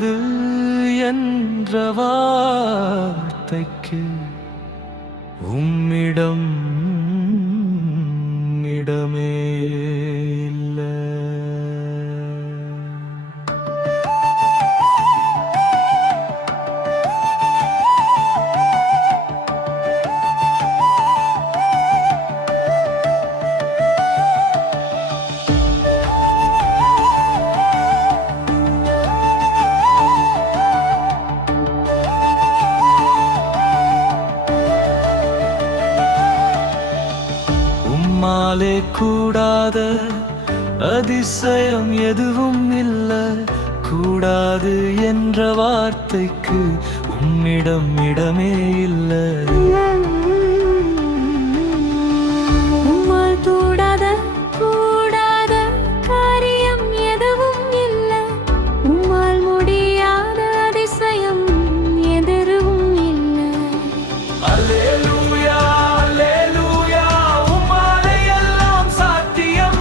கூடாது என்ற வார்த்தைக்கு உம்மிடம் இடமே இல்லை. உம்மாலே கூடாத அதிசயம் எதுவும் இல்லை. கூடாது என்ற வார்த்தைக்கு உம்மிடம் இடமே இல்லை. உம்மால் கூடாத கூடாத காரியம் எதுவும் இல்லை. உம்மால் முடியாத அதிசயம் எதுவும் இல்லை. அல்லேலூயா அல்லேலூயா உம்மாலே எல்லாம் சாத்தியம்.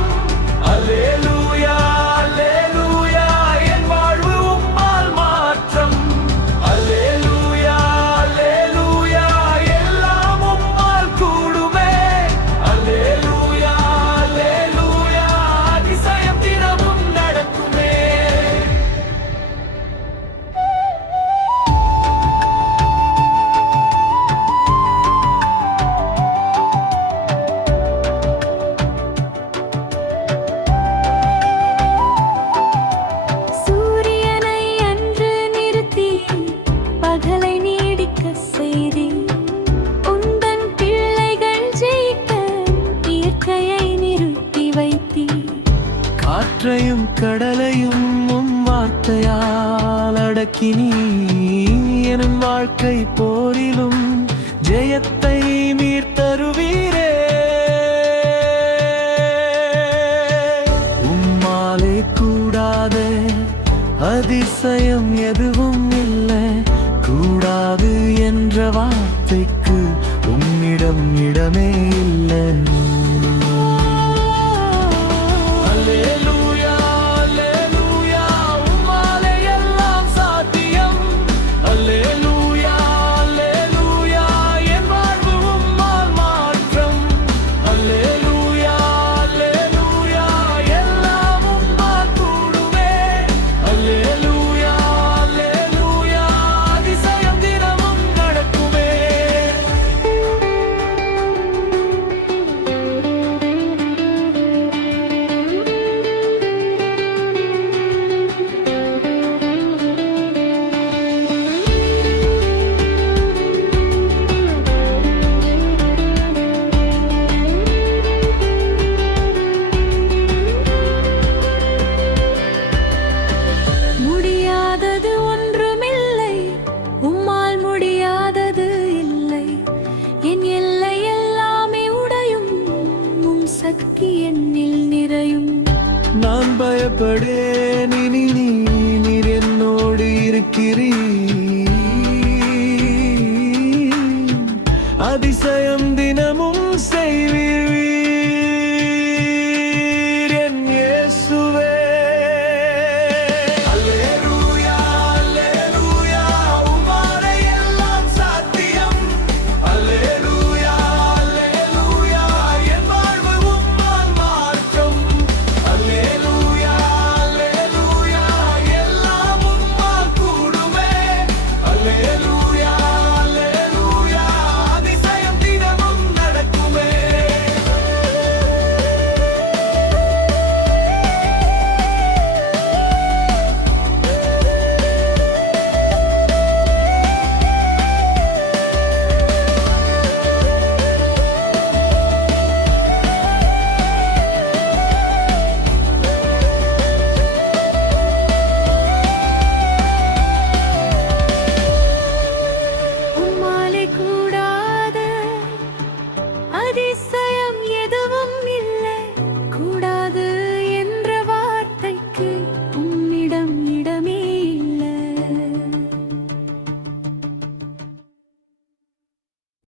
அல்லேலூயா அல்லேலூயா என் வாழ்வு உம்மால் மாற்றம். அல்லேலூயா அல்லேலூயா எல்லாம் உம்மால் கூடுமே. அல்லேலூயா அல்லேலூயா அதிசயம் தினமும் நடக்குமே. சூரியனை அன்று நிறுத்தி பகலை நீடிக்க செய்தி. உந்தன் பிள்ளைகள் ஜெயிக்க இயற்கையை நிறுத்தி வைத்தி. காற்றையும் கடலையும் உம் வார்த்தையால் அடக்கினீ. என் வாழ்க்கை போரிலும் ஜெயத்தை நீர் தருவீரே. உம்மாலே கூடாத அதிசயம் எதுவும் இல்லை. கூடாது என்ற வார்த்தைக்கு உம்மிடம் இடமே இல்லை. அல்லேலூயா அல்லேலூயா உம்மாலே எல்லாம் சாத்தியம். அல்லேலூயா அல்லேலூயா என் வாழ்வு உம்மால் மாற்றம். அல்லேலூயா அல்லேலூயா எல்லாம் உம்மால் கூடுமே. அல்லேலூயா அல்லேலூயா அதிசயம் தினமும் நடக்குமே. முடியாதது ஒன்றுமில்லை. உம்மால் முடியாதது இல்லை. என் எல்லை எல்லாமே உடையும். உம் சக்தி என்னில் நிறையும். நான் பயப்படேன் இனி நீர் என்னோடு இருக்கிறீர். அதிசயம் தினமும் செய்வீர் என் இயேசுவே. அல்லேலூயா அல்லேலூயா உம்மாலே எல்லாம் சாத்தியம். அல்லேலூயா அல்லேலூயா என் வாழ்வு உம்மால் மாற்றம். அல்லேலூயா அல்லேலூயா எல்லாம் உம்மால் கூடுமே. அல்லேலூயா அல்லேலூயா அதிசயம் தினமும் நடக்குமே. உம்மாலே கூடாத அதிசயம்